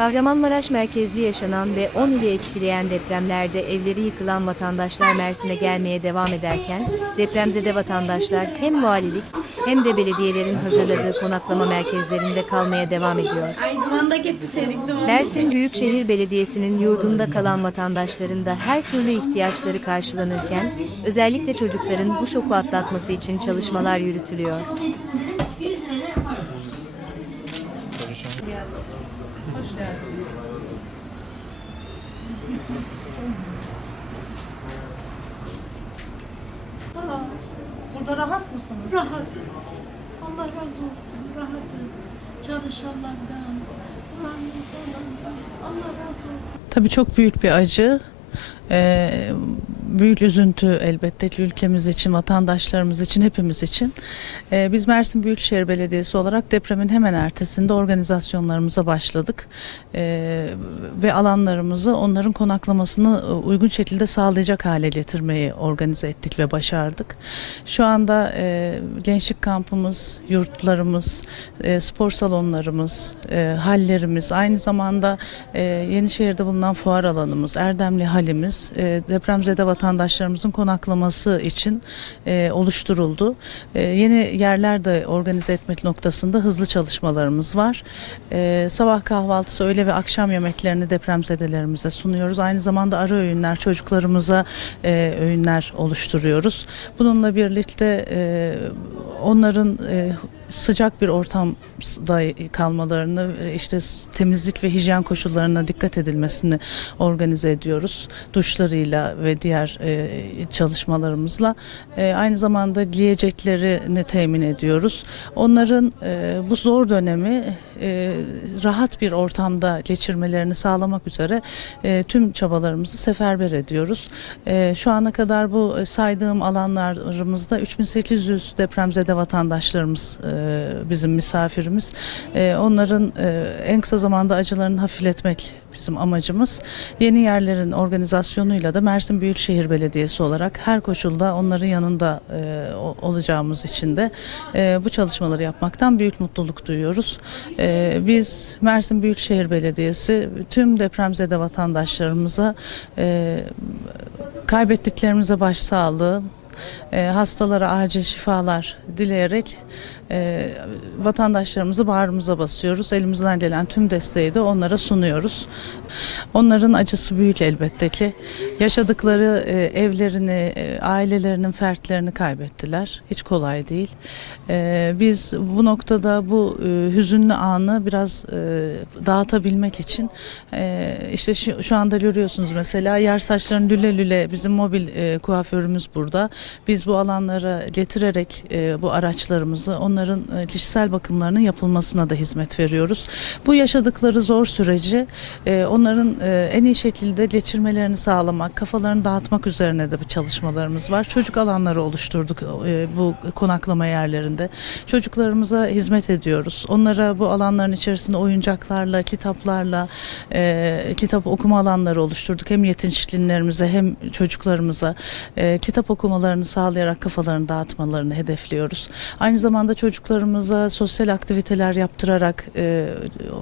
Kahramanmaraş merkezli yaşanan ve 10 ili etkileyen depremlerde evleri yıkılan vatandaşlar Mersin'e gelmeye devam ederken, depremzede vatandaşlar hem valilik hem de belediyelerin hazırladığı konaklama merkezlerinde kalmaya devam ediyor. Mersin Büyükşehir Belediyesi'nin yurdunda kalan vatandaşların da her türlü ihtiyaçları karşılanırken, özellikle çocukların bu şoku atlatması için çalışmalar yürütülüyor. Burada rahat mısınız? Rahatız. Allah razı olsun. Rahatız. Çalışanlardan, buranın insanlardan. Allah razı olsun. Tabii çok büyük bir acı. Ee, büyük üzüntü elbette ülkemiz için, vatandaşlarımız için, hepimiz için. Ee, biz Mersin Büyükşehir Belediyesi olarak depremin hemen ertesinde organizasyonlarımıza başladık. Ee, ve alanlarımızı onların konaklamasını e, uygun şekilde sağlayacak hale getirmeyi organize ettik ve başardık. Şu anda e, gençlik kampımız, yurtlarımız, e, spor salonlarımız, hallerimiz, aynı zamanda Yenişehir'de bulunan fuar alanımız, Erdemli halimiz depremzede vatandaşlarımızın konaklaması için e, oluşturuldu. E, yeni yerler de organize etmek noktasında hızlı çalışmalarımız var. E, sabah kahvaltısı, öğle ve akşam yemeklerini depremzedelerimize sunuyoruz. Aynı zamanda ara öğünler çocuklarımıza e, öğünler oluşturuyoruz. Bununla birlikte e, onların e, sıcak bir ortamda kalmalarını, e, işte temizlik ve hijyen koşullarına dikkat edilmesini organize ediyoruz. Duşlarıyla ve diğer e, çalışmalarımızla. E, aynı zamanda giyeceklerini temin ediyoruz. Onların bu zor dönemi rahat bir ortamda geçirmelerini sağlamak üzere tüm çabalarımızı seferber ediyoruz. Şu ana kadar bu saydığım alanlarımızda 3800 depremzede vatandaşlarımız bizim misafirimiz. E, onların e, en kısa zamanda acılarını hafifletmek bizim amacımız. Yeni yerlerin organizasyonuyla da Mersin Büyükşehir Belediyesi olarak her koşulda onların yanında e, olacağımız için de e, bu çalışmaları yapmaktan büyük mutluluk duyuyoruz. E, biz Mersin Büyükşehir Belediyesi tüm depremzede vatandaşlarımıza e, kaybettiklerimize başsağlığı, e, hastalara acil şifalar dileyerek e, vatandaşlarımızı bağrımıza basıyoruz. Elimizden gelen tüm desteği de onlara sunuyoruz. Onların acısı büyük elbette ki. Yaşadıkları e, evlerini, e, ailelerinin fertlerini kaybettiler. Hiç kolay değil. E, biz bu noktada bu e, hüzünlü anı biraz e, dağıtabilmek için e, işte şu, şu anda görüyorsunuz mesela yer saçlarını lüle lüle bizim mobil e, kuaförümüz burada. Biz bu alanlara getirerek e, bu araçlarımızı onların e, kişisel bakımlarının yapılmasına da hizmet veriyoruz. Bu yaşadıkları zor süreci e, onların e, en iyi şekilde geçirmelerini sağlamak, kafalarını dağıtmak üzerine de bu çalışmalarımız var. Çocuk alanları oluşturduk e, bu konaklama yerlerinde. Çocuklarımıza hizmet ediyoruz. Onlara bu alanların içerisinde oyuncaklarla, kitaplarla, e, kitap okuma alanları oluşturduk. Hem yetişkinlerimize hem çocuklarımıza e, kitap okumalarını sağlayarak kafalarını dağıtmalarını hedefliyoruz. Aynı zamanda çocuklarımıza sosyal aktiviteler yaptırarak e,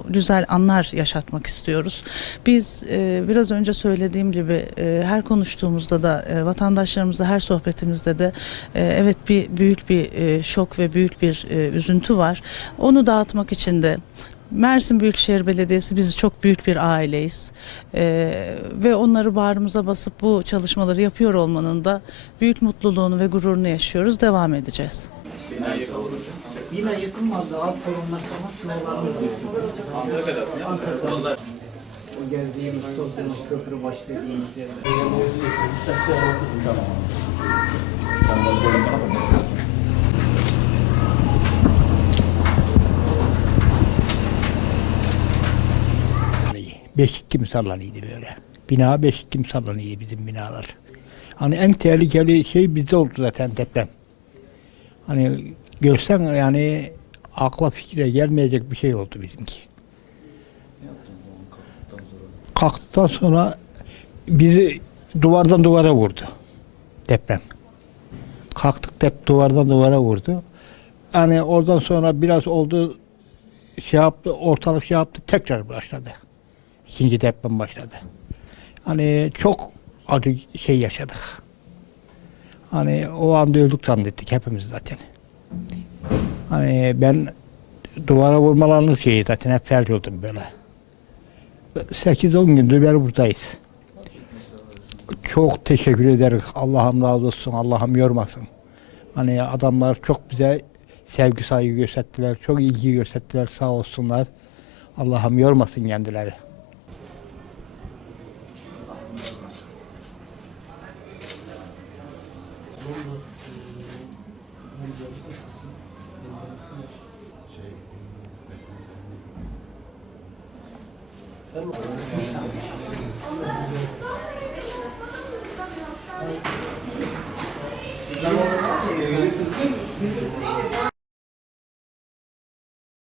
güzel anlar yaşatmak istiyoruz. Biz e, biraz önce söylediğim gibi e, her konuştuğumuzda da e, vatandaşlarımızla her sohbetimizde de e, evet bir büyük bir e, şok ve büyük bir e, üzüntü var. Onu dağıtmak için de Mersin Büyükşehir Belediyesi biz çok büyük bir aileyiz Ee, ve onları bağrımıza basıp bu çalışmaları yapıyor olmanın da büyük mutluluğunu ve gururunu yaşıyoruz. Devam edeceğiz. Bina yıkılmazdı. Alt kolonlar sana sınavlarımız Ankara'da. Ankara'da. O gezdiğimiz, tozduğumuz köprü baş dediğimiz yerler. Beşik gibi sallanıyordu böyle. Bina beşik gibi sallanıyordu bizim binalar. Hani en tehlikeli şey bizde oldu zaten deprem. Hani görsen yani akla fikre gelmeyecek bir şey oldu bizimki. Kalktıktan sonra bizi duvardan duvara vurdu deprem. Kalktık dep duvardan duvara vurdu. Yani oradan sonra biraz oldu şey yaptı, ortalık şey yaptı, tekrar başladı. İkinci deprem başladı. Hani çok acı şey yaşadık. Hani o anda öldük zannettik hepimiz zaten. Hani ben duvara vurmalarının şeyi zaten hep felç oldum böyle. 8-10 gündür beri buradayız. Çok teşekkür ederiz. Allah'ım razı olsun. Allah'ım yormasın. Hani adamlar çok bize sevgi saygı gösterdiler. Çok ilgi gösterdiler. Sağ olsunlar. Allah'ım yormasın kendileri. konuda e, vereceğimiz esası bilgilerimizi var. Şey, şey Efendim? Onlar